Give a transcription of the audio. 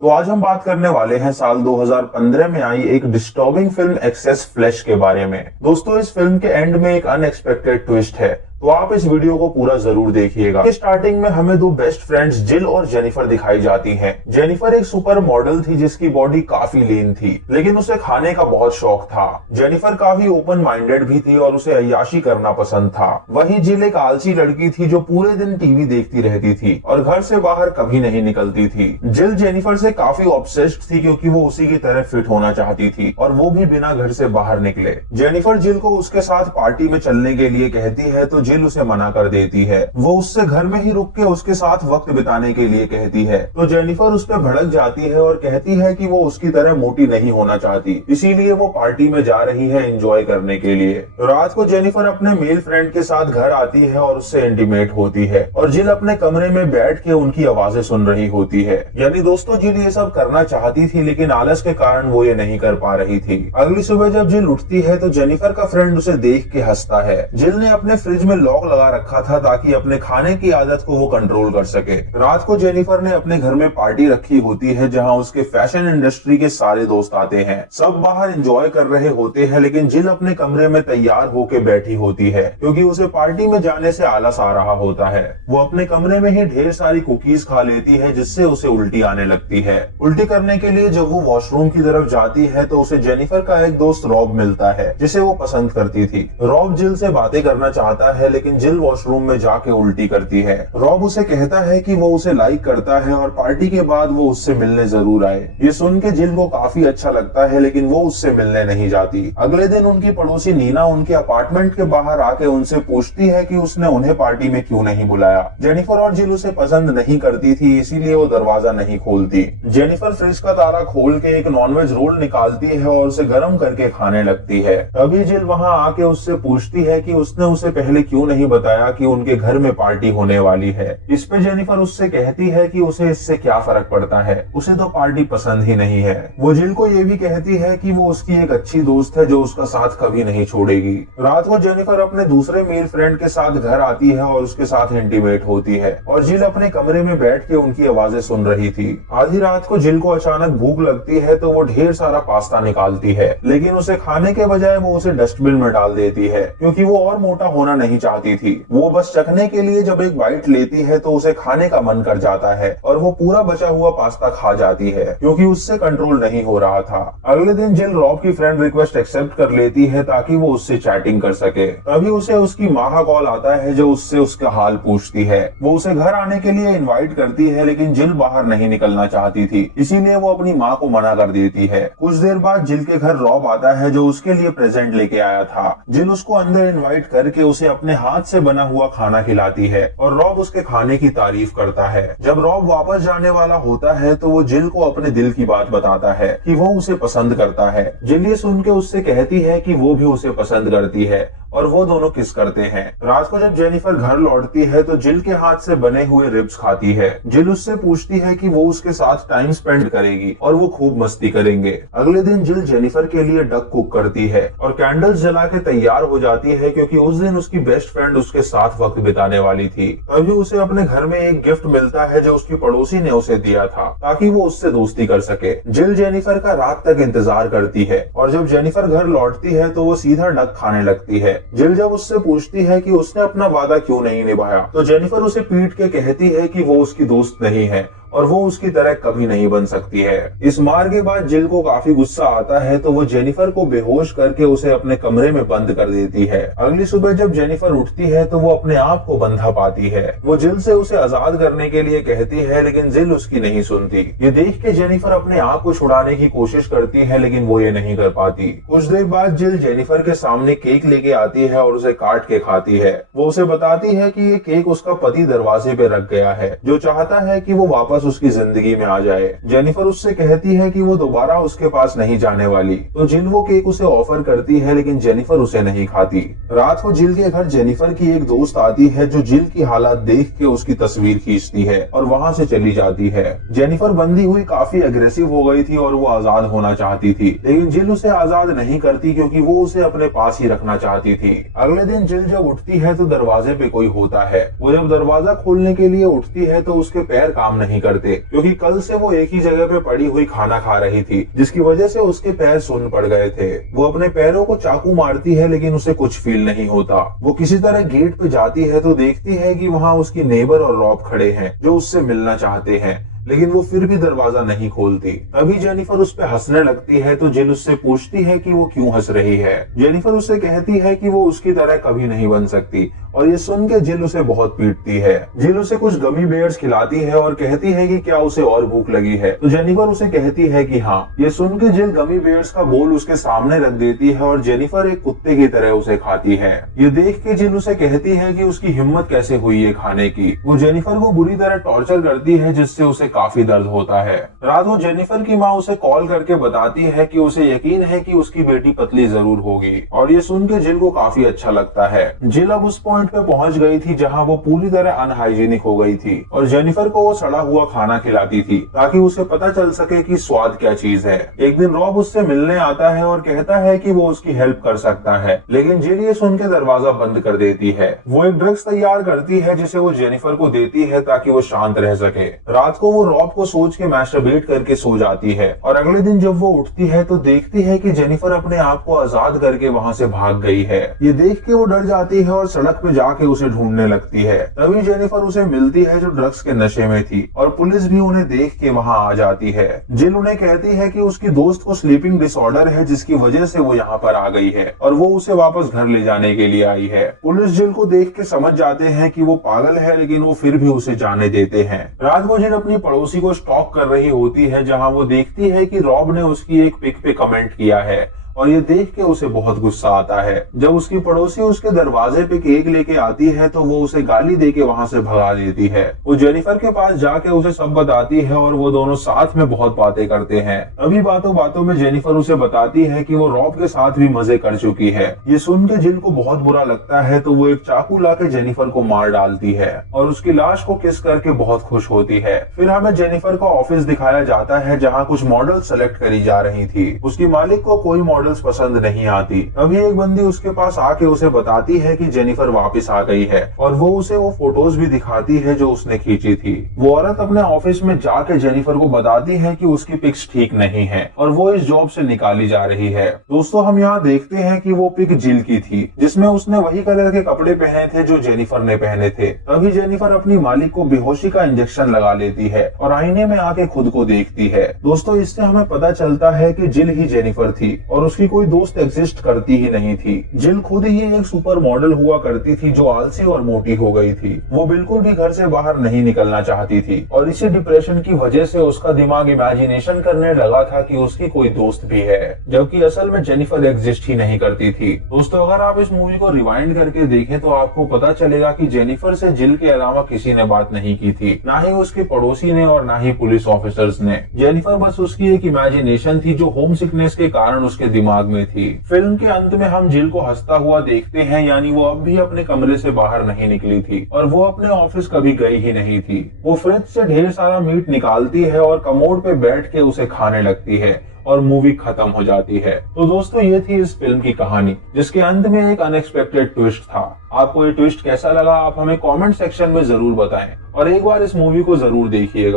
तो आज हम बात करने वाले हैं साल 2015 में आई एक डिस्टर्बिंग फिल्म एक्सेस फ्लैश के बारे में। दोस्तों, इस फिल्म के एंड में एक अनएक्सपेक्टेड ट्विस्ट है, तो आप इस वीडियो को पूरा जरूर देखिएगा। स्टार्टिंग में हमें दो बेस्ट फ्रेंड्स जिल और जेनिफर दिखाई जाती हैं। जेनिफर एक सुपर मॉडल थी जिसकी बॉडी काफी लीन थी, लेकिन उसे खाने का बहुत शौक था। जेनिफर काफी ओपन माइंडेड भी थी और उसे अय्याशी करना पसंद था। वहीं जिल एक आलसी लड़की थी जो पूरे दिन टीवी देखती रहती थी और घर से बाहर कभी नहीं निकलती थी। जिल जेनिफर से काफी ऑब्सेस्ड थी क्योंकि वो उसी की तरह फिट होना चाहती थी और वो भी बिना घर से बाहर निकले। जेनिफर जिल को उसके साथ पार्टी में चलने के लिए कहती है तो जिल उसे मना कर देती है। वो उससे घर में ही रुक के उसके साथ वक्त बिताने के लिए कहती है, तो जेनिफर उस पर भड़क जाती है और कहती है कि वो उसकी तरह मोटी नहीं होना चाहती, इसीलिए वो पार्टी में जा रही है एंजॉय करने के लिए। रात को जेनिफर अपने मेल फ्रेंड के साथ घर आती है और उससे इंटीमेट होती है और जिल अपने कमरे में बैठ के उनकी आवाजें सुन रही होती है। यानी दोस्तों, जिल ये सब करना चाहती थी लेकिन आलस के कारण वो ये नहीं कर पा रही थी। अगली सुबह जब जिल उठती है तो जेनिफर का फ्रेंड उसे देख के हंसता है। जिल ने अपने फ्रिज में लॉक लगा रखा था ताकि अपने खाने की आदत को वो कंट्रोल कर सके। रात को जेनिफर ने अपने घर में पार्टी रखी होती है जहां उसके फैशन इंडस्ट्री के सारे दोस्त आते हैं। सब बाहर एंजॉय कर रहे होते हैं लेकिन जिल अपने कमरे में तैयार होके बैठी होती है क्योंकि उसे पार्टी में जाने से आलस आ रहा होता है। वो अपने कमरे में ही ढेर सारी कुकीज खा लेती है जिससे उसे उल्टी आने लगती है। उल्टी करने के लिए जब वो वॉशरूम की तरफ जाती है तो उसे जेनिफर का एक दोस्त रॉब मिलता है जिसे वो पसंद करती थी। रॉब जिल से बातें करना चाहता है लेकिन जिल वॉशरूम में जाके उल्टी करती है। रॉब उसे कहता है कि वो उसे लाइक करता है और पार्टी के बाद वो उससे मिलने जरूर आए। ये सुन के जिल को काफी अच्छा लगता है लेकिन वो उससे मिलने नहीं जाती। अगले दिन उनकी पड़ोसी नीना उनके अपार्टमेंट के बाहर आके उनसे पूछती है कि उसने उन्हें पार्टी में क्यों नहीं बुलाया। जेनिफर और जिल उसे पसंद नहीं करती थी इसीलिए वो दरवाजा नहीं खोलती। जेनिफर फ्रिज का ताला खोल के एक नॉनवेज रोल निकालती है और उसे गर्म करके खाने लगती है। तभी जिल वहाँ आके उससे पूछती है कि उसने उसे पहले क्यों नहीं बताया कि उनके घर में पार्टी होने वाली है। इस पे जेनिफर उससे कहती है कि उसे इससे क्या फर्क पड़ता है, उसे तो पार्टी पसंद ही नहीं है। वो जिल को ये भी कहती है कि वो उसकी एक अच्छी दोस्त है जो उसका साथ कभी नहीं छोड़ेगी। रात को जेनिफर अपने दूसरे मेल फ्रेंड के साथ घर आती है और उसके साथ इंटीमेट होती है और जिल अपने कमरे में बैठ के उनकी आवाजें सुन रही थी। आधी रात को जिल को अचानक भूख लगती है तो वो ढेर सारा पास्ता निकालती है लेकिन उसे खाने के बजाय वो उसे डस्टबिन में डाल देती है क्योंकि वो और मोटा होना नहीं चाहती थी। वो बस चखने के लिए जब एक बाइट लेती है तो उसे खाने का मन कर जाता है और वो पूरा बचा हुआ पास्ता खा जाती है क्योंकि उससे कंट्रोल नहीं हो रहा था। अगले दिन जिल रॉब की फ्रेंड रिक्वेस्ट एक्सेप्ट कर लेती है ताकि वो उससे चैटिंग कर सके। तभी उसे उसकी माँ का कॉल आता है जो उससे उसका हाल पूछती है। वो उसे घर आने के लिए इनवाइट करती है लेकिन जिल बाहर नहीं निकलना चाहती थी, इसीलिए वो अपनी माँ को मना कर देती है। कुछ देर बाद जिल के घर रॉब आता है जो उसके लिए प्रेजेंट लेके आया था। जिल उसको अंदर इनवाइट करके उसे अपने हाथ से बना हुआ खाना खिलाती है और रॉब उसके खाने की तारीफ करता है। जब रॉब वापस जाने वाला होता है तो वो जिल को अपने दिल की बात बताता है कि वो उसे पसंद करता है। जिल ये सुन के उससे कहती है कि वो भी उसे पसंद करती है और वो दोनों किस करते हैं। रात को जब जेनिफर घर लौटती है तो जिल के हाथ से बने हुए रिब्स खाती है। जिल उससे पूछती है कि वो उसके साथ टाइम स्पेंड करेगी और वो खूब मस्ती करेंगे। अगले दिन जिल जेनिफर के लिए डक कुक करती है और कैंडल्स जला के तैयार हो जाती है क्योंकि उस दिन उसकी बेस्ट फ्रेंड उसके साथ वक्त बिताने वाली थी। तभी उसे अपने घर में एक गिफ्ट मिलता है जो उसकी पड़ोसी ने उसे दिया था ताकि वो उससे दोस्ती कर सके। जिल जेनिफर का रात तक इंतजार करती है और जब जेनिफर घर लौटती है तो वो सीधा डक खाने लगती है। जिल जब उससे पूछती है कि उसने अपना वादा क्यों नहीं निभाया तो जेनिफर उसे पीट के कहती है कि वो उसकी दोस्त नहीं है और वो उसकी तरह कभी नहीं बन सकती है। इस मार के बाद जिल को काफी गुस्सा आता है तो वो जेनिफर को बेहोश करके उसे अपने कमरे में बंद कर देती है। अगली सुबह जब जेनिफर उठती है तो वो अपने आप को बंधा पाती है। वो जिल से उसे आजाद करने के लिए कहती है लेकिन जिल उसकी नहीं सुनती। ये देख के जेनिफर अपने आप को छुड़ाने की कोशिश करती है लेकिन वो ये नहीं कर पाती। कुछ देर बाद जिल जेनिफर के सामने केक लेके आती है और उसे काट के खाती है। वो उसे बताती है कि ये केक उसका पति दरवाजे पे रख गया है जो चाहता है कि वो वापस उसकी जिंदगी में आ जाए। जेनिफर उससे कहती है कि वो दोबारा उसके पास नहीं जाने वाली, तो जिल वो केक उसे ऑफर करती है लेकिन जेनिफर उसे नहीं खाती। रात को जिल के घर जेनिफर की एक दोस्त आती है जो जिल की हालत देख के उसकी तस्वीर खींचती है और वहाँ से चली जाती है। जेनिफर बंदी हुई काफी अग्रेसिव हो गई थी और वो आजाद होना चाहती थी लेकिन जिल उसे आजाद नहीं करती क्योंकि वो उसे अपने पास ही रखना चाहती थी। अगले दिन जिल जब उठती है तो दरवाजे पे कोई होता है। वो जब दरवाजा खोलने के लिए उठती है तो उसके पैर काम नहीं करते, क्योंकि कल से वो एक ही जगह पे पड़ी हुई खाना खा रही थी, जिसकी वजह से उसके पैर सुन्न पड़ गए थे। वो अपने पैरों को चाकू मारती है लेकिन उसे कुछ फील नहीं होता। वो किसी तरह गेट पे जाती है तो देखती है कि वहाँ उसकी नेबर और रॉब खड़े हैं जो उससे मिलना चाहते हैं, लेकिन वो फिर भी दरवाजा नहीं खोलती। तभी जेनिफर उस पे हंसने लगती है तो जिल उससे पूछती है कि वो क्यों हंस रही है। जेनिफर उससे कहती है कि वो उसकी तरह कभी नहीं बन सकती, और ये सुन के जिल उसे बहुत पीटती है। जिल उसे कुछ गमी बेयर्स खिलाती है और कहती है कि क्या उसे और भूख लगी है, तो जेनिफर उसे कहती है कि हाँ। ये सुन के जिल गमी बेयर्स का बोल उसके सामने रख देती है और जेनिफर एक कुत्ते की तरह उसे खाती है। ये देख के जिल उसे कहती है कि उसकी हिम्मत कैसे हुई है खाने की। वो जेनिफर को बुरी तरह टॉर्चर करती है जिससे उसे काफी दर्द होता है। रात को जेनिफर की माँ उसे कॉल करके बताती है कि उसे यकीन है कि उसकी बेटी पतली जरूर होगी, और ये सुन के जिल को काफी अच्छा लगता है। जिल अब उस पॉइंट पे पहुंच गई थी जहां वो पूरी तरह अनहाइजीनिक हो गई थी, और जेनिफर को वो सड़ा हुआ खाना खिलाती थी ताकि उसे पता चल सके कि स्वाद क्या चीज है। एक दिन रॉब उससे मिलने आता है और कहता है कि वो उसकी हेल्प कर सकता है, लेकिन जिल ये सुन के दरवाजा बंद कर देती है। वो एक ड्रग्स तैयार करती है जिसे वो जेनिफर को देती है ताकि वो शांत रह सके। रात को वो रॉब को सोच के मैस्टरबेट करके सो जाती है, और अगले दिन जब वो उठती है तो देखती है कि जेनिफर अपने आप को आजाद करके वहाँ से भाग गई है। ये देख के वो डर जाती है और सड़क पे जाके उसे ढूंढने लगती है। तभी जेनिफर उसे मिलती है जो ड्रग्स के नशे में थी, और पुलिस भी उन्हें देख के वहाँ आ जाती है। जिल उन्हें कहती है कि उसकी दोस्त को स्लीपिंग डिसऑर्डर है जिसकी वजह से वो यहाँ पर आ गई है, और वो उसे वापस घर ले जाने के लिए आई है। पुलिस जिल को देख के समझ जाते हैं कि वो पागल है, लेकिन वो फिर भी उसे जाने देते हैं। रात को जिल अपनी पड़ोसी को स्टॉक कर रही होती है जहाँ वो देखती है कि रॉब ने उसकी एक पिक पे कमेंट किया है, और ये देख के उसे बहुत गुस्सा आता है। जब उसकी पड़ोसी उसके दरवाजे पे केक लेके आती है तो वो उसे गाली देके वहाँ से भगा देती है। वो जेनिफर के पास जाके उसे सब बताती है और वो दोनों साथ में बहुत बातें करते हैं। अभी बातों बातों में जेनिफर उसे बताती है कि वो रॉब के साथ भी मजे कर चुकी है। ये सुन के जिल को बहुत बुरा लगता है तो वो एक चाकू लाके जेनिफर को मार डालती है और उसकी लाश को किस करके बहुत खुश होती है। फिर हमें जेनिफर का ऑफिस दिखाया जाता है जहाँ कुछ मॉडल सेलेक्ट करी जा रही थी। उसकी मालिक को कोई मॉडल पसंद नहीं आती। तभी एक बंदी उसके पास आके उसे बताती है कि जेनिफर वापस आ गई है, और वो उसे वो फोटोज भी दिखाती है जो उसने खींची थी। वो औरत अपने ऑफिस में जाके जेनिफर को बताती है कि उसकी पिक्स ठीक नहीं है और वो इस जॉब से निकाली जा रही है। दोस्तों, हम यहाँ देखते हैं कि वो पिक जिल की थी जिसमें उसने वही कलर के कपड़े पहने थे जो जेनिफर ने पहने थे। तभी जेनिफर अपनी मालिक को बेहोशी का इंजेक्शन लगा लेती है और आईने में आके खुद को देखती है। दोस्तों, इससे हमें पता चलता है कि जिल ही जेनिफर थी और उसकी कोई दोस्त एग्जिस्ट करती ही नहीं थी। जिल खुद ही एक सुपर मॉडल हुआ करती थी जो आलसी और मोटी हो गई थी। वो बिल्कुल भी घर से बाहर नहीं निकलना चाहती थी और इसी डिप्रेशन की वजह से उसका दिमाग इमेजिनेशन करने लगा था कि उसकी कोई दोस्त भी है, जबकि असल में जेनिफर एग्जिस्ट ही नहीं करती थी। दोस्तों, अगर आप इस मूवी को रिवाइंड करके देखें तो आपको पता चलेगा कि जेनिफर से जिल के अलावा किसी ने बात नहीं की थी, ना ही उसके पड़ोसी ने और ना ही पुलिस ऑफिसर्स ने। जेनिफर बस उसकी एक इमेजिनेशन थी जो होम सिकनेस के कारण उसके दिमाग में थी। फिल्म के अंत में हम जिल को हंसता हुआ देखते हैं, यानी वो अब भी अपने कमरे से बाहर नहीं निकली थी और वो अपने ऑफिस कभी गई ही नहीं थी। वो फ्रिज से ढेर सारा मीट निकालती है और कमोड पे बैठ के उसे खाने लगती है और मूवी खत्म हो जाती है। तो दोस्तों, ये थी इस फिल्म की कहानी जिसके अंत में एक अनएक्सपेक्टेड ट्विस्ट था। आपको ये ट्विस्ट कैसा लगा आप हमें कमेंट सेक्शन में जरूर बताएं और एक बार इस मूवी को जरूर देखिएगा।